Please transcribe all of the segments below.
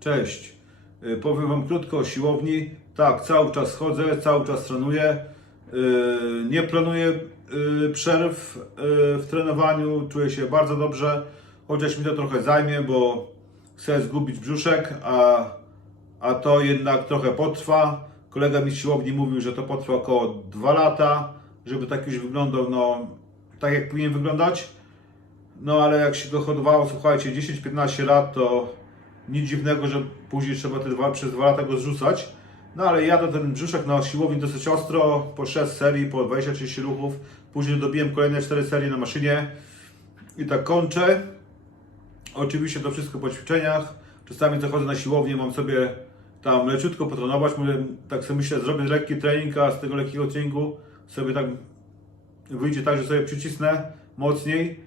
Cześć. Y, Powiem Wam krótko o siłowni. Tak, cały czas chodzę, cały czas trenuję. Y, Nie planuję y, przerw w trenowaniu. Czuję się bardzo dobrze, chociaż mi to trochę zajmie, bo chcę zgubić brzuszek, a, a to jednak trochę potrwa. Kolega mi z siłowni mówił, że to potrwa około 2 lata, żeby tak już wyglądał, no tak jak powinien wyglądać. No ale jak się go hodowało, słuchajcie, 10-15 lat, to nic dziwnego, że później trzeba te dwa, przez dwa lata go zrzucać. No ale jadę ten brzuszek na siłowni dosyć ostro, po 6 serii, po 20-30 ruchów. Później dobiłem kolejne 4 serie na maszynie i tak kończę. Oczywiście to wszystko po ćwiczeniach. Czasami zachodzę na siłownię, mam sobie tam leciutko potrenować. Mówię, tak sobie myślę, zrobię lekki trening, a z tego lekkiego treningu sobie tak wyjdzie tak, że sobie przycisnę mocniej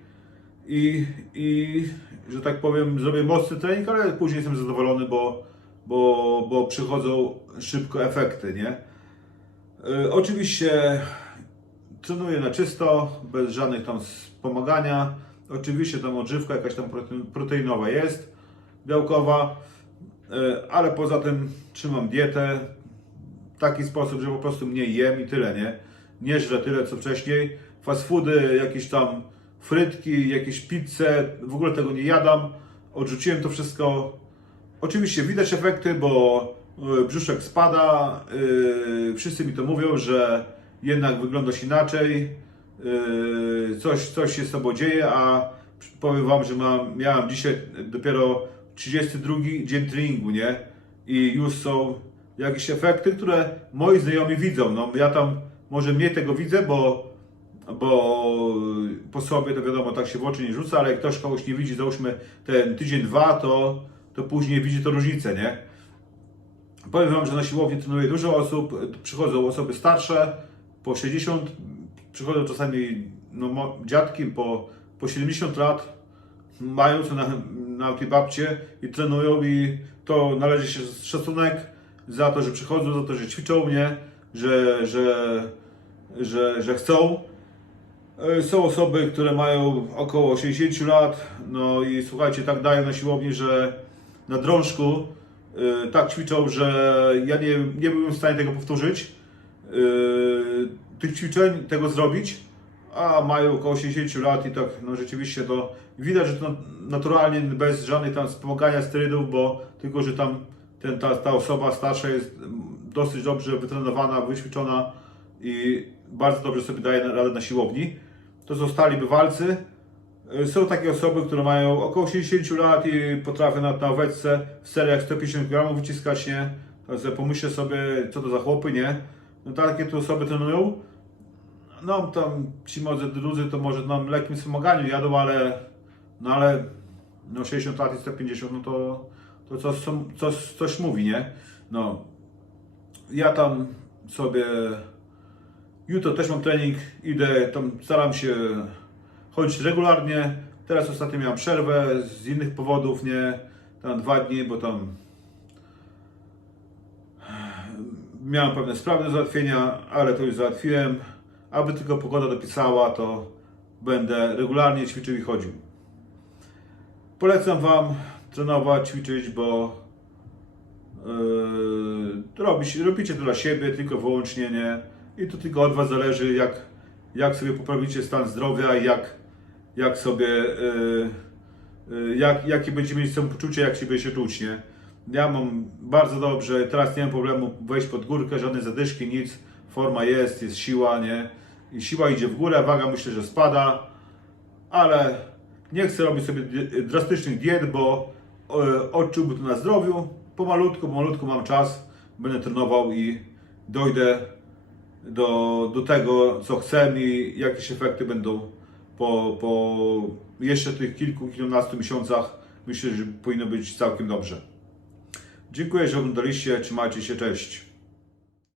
i, i że tak powiem, zrobię mocny trening, ale później jestem zadowolony, bo, bo, bo przychodzą szybko efekty, nie? Y, oczywiście trenuję na czysto, bez żadnych tam wspomagania. Oczywiście tam odżywka jakaś tam prote- proteinowa jest, białkowa, y, ale poza tym trzymam dietę w taki sposób, że po prostu mniej jem i tyle, nie? Nie żrę tyle co wcześniej. Fast foody, jakieś tam frytki, jakieś pizze, w ogóle tego nie jadam. Odrzuciłem to wszystko. Oczywiście widać efekty, bo y, brzuszek spada. y, Wszyscy mi to mówią, że jednak wyglądasz inaczej. y, Coś, coś się z tobą dzieje, a powiem wam, że mam, miałem dzisiaj dopiero 32 dzień treningu, nie? I już są jakieś efekty, które moi znajomi widzą. No, ja tam może mniej tego widzę, bo, bo po sobie to wiadomo, tak się w oczy nie rzuca, ale jak ktoś kogoś nie widzi, załóżmy ten tydzień, dwa, to, to później widzi to różnicę, nie? Powiem Wam, że na siłowni trenuje dużo osób, przychodzą osoby starsze, po 60, przychodzą czasami no, dziadki po, po 70 lat, mają co na, na tej babcie i trenują i to należy się szacunek za to, że przychodzą, za to, że ćwiczą mnie, że, że, że, że chcą. E, Są osoby, które mają około 60 lat, no i słuchajcie, tak dają na siłowni, że na drążku e, tak ćwiczą, że ja nie, nie byłem w stanie tego powtórzyć, e, tych ćwiczeń, tego zrobić, a mają około 60 lat i tak no rzeczywiście to widać, że to naturalnie, bez żadnych tam wspomagania sterydów, bo tylko, że tam ten, ta, ta osoba starsza jest dosyć dobrze wytrenowana, wyćwiczona i bardzo dobrze sobie daje radę na siłowni. To zostali bywalcy. Y, Są takie osoby, które mają około 60 lat i potrafią na, na w seriach 150 gramów wyciskać, nie? Sobie pomyślę sobie, co to za chłopy, nie? No takie tu osoby trenują. No tam ci może drudzy to może na lekkim wspomaganiu jadą, ale no ale no 60 lat i 150, no to, to coś, coś, coś mówi, nie? No ja tam sobie jutro też mam trening, idę, tam staram się chodzić regularnie. Teraz ostatnio miałem przerwę z innych powodów, nie? Tam dwa dni, bo tam miałem pewne sprawy do załatwienia, ale to już załatwiłem. Aby tylko pogoda dopisała, to będę regularnie ćwiczył i chodził. Polecam Wam trenować, ćwiczyć, bo yy, robicie to dla siebie, tylko wyłącznie nie. I to tylko od Was zależy, jak, jak sobie poprawicie stan zdrowia jak, jak sobie, yy, yy, jak, jakie będziecie mieć samopoczucie, jak się będziecie czuć, nie? Ja mam bardzo dobrze, teraz nie mam problemu wejść pod górkę, żadne zadyszki, nic. Forma jest, jest siła, nie? I siła idzie w górę, waga myślę, że spada, ale nie chcę robić sobie drastycznych diet, bo e, odczułbym to na zdrowiu. Pomalutku, pomalutku mam czas, będę trenował i dojdę do, do tego, co chcę i jakieś efekty będą po, po jeszcze tych kilku, kilkunastu miesiącach. Myślę, że powinno być całkiem dobrze. Dziękuję, że oglądaliście. Trzymajcie się, cześć.